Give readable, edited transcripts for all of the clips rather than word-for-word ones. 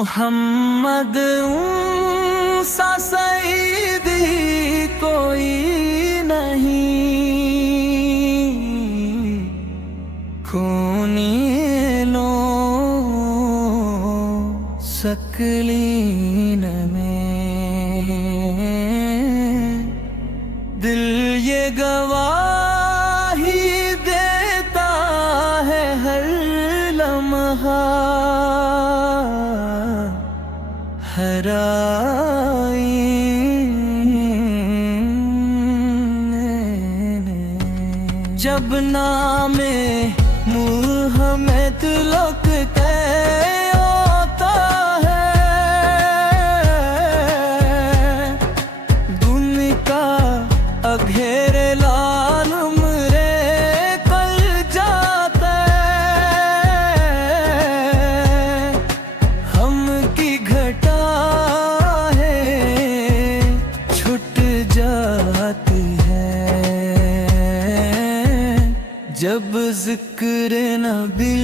मोहम्मद सा सईदी कोई नहीं, खूनी लो सकलीन में दिल ये गवाही देता है हर लम्हा, हर आईने जब नामे मुहम्मद लोग होता है, दुनिया का अघेरे लाल उम्रे कल जाता है, हम की घटा है छुट जाती है जब जिक्र नबी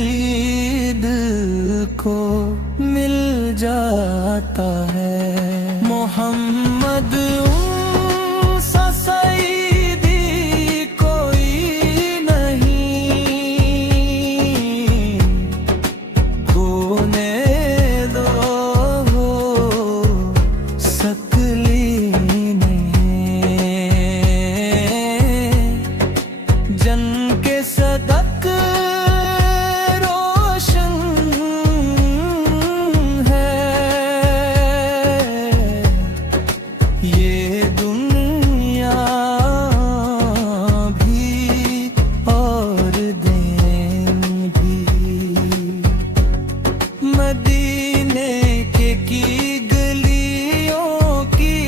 दिल को मिल जाता है। मोहम्मद सा सईदी कोई नहीं, खोने दो सकलीने जन के सदक रोशन है ये दुनिया भी और दिन भी। मदीने के की गलियों की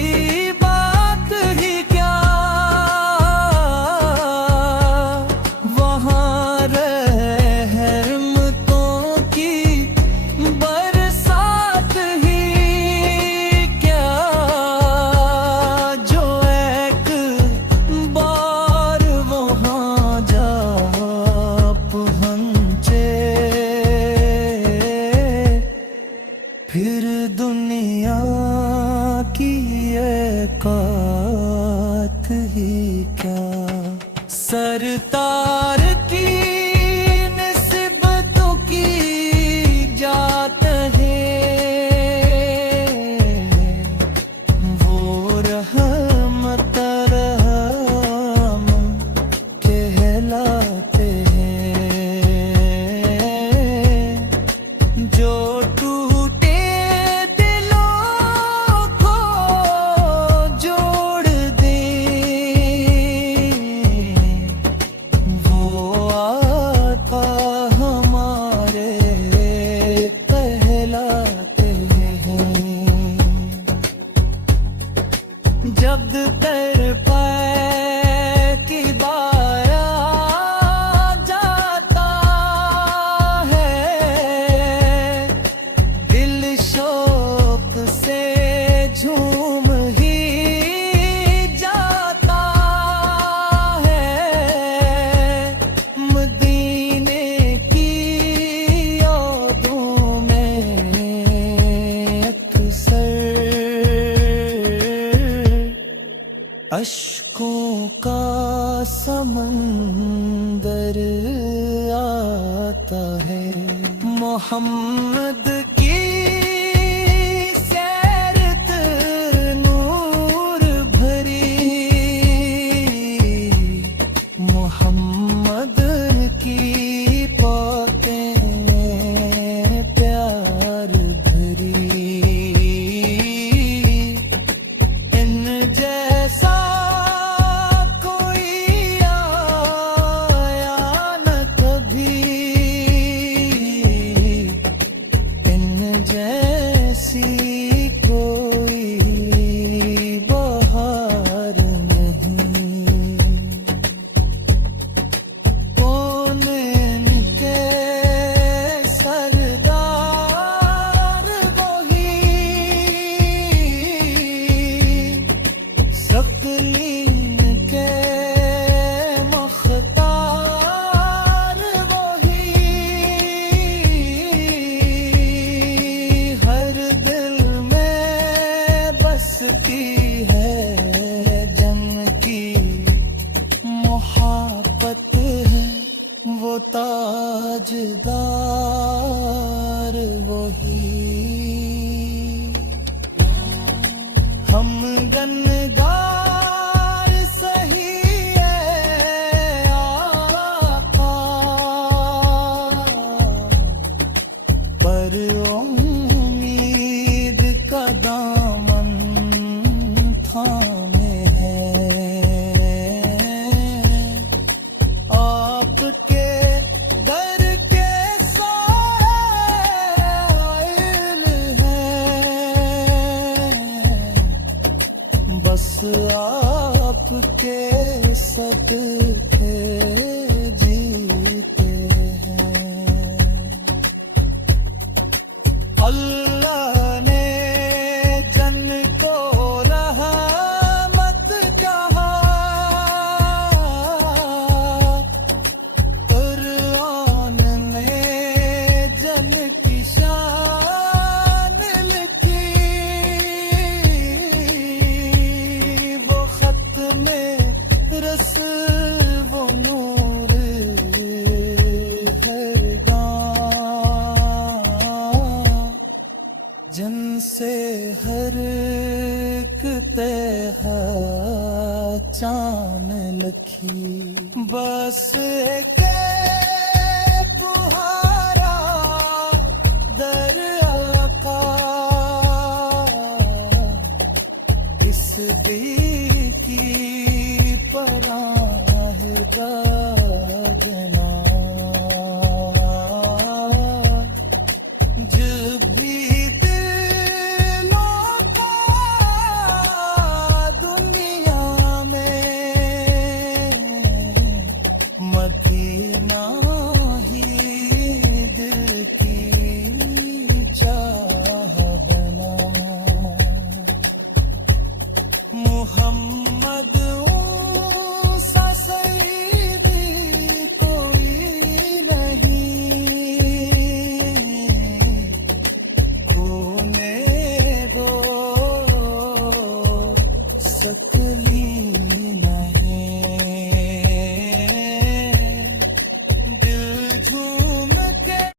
बात ही क्या, वहाँ रहमतों की बरसात ही क्या, जो एक बार वहाँ जा पहुँचे फिर दुनिया की औकात ही क्या। सरतार की निस्बतों की जात है, वो रहमत रहम कहलाते हैं, जो टूटे दिलों को जोड़ दे वो आका हमारे कहलाते हैं। जब तेरे पैर की बाया जाता है, दिल शौक से झूम ही जाता है, मदीने की यादों में अक्सर अश्कों का समंदर आता है। मोहम्मद की सैरत नूर भरी, मोहम्मद की बातें प्यार भरी, इन जैसा कोई आया न कभी, दिलदार वही, हम गनगार सही है आका, पर उम्मीद का दामन थामे है आपके दर के साइल है, बस आपके सदके जीते हैं। अल्लाह ने जन को रहमत कहा, कुरान ने जन की शान लिखी, वो खत में रस वो नूर है जिनसे हर एक तह चान लखी, बस एक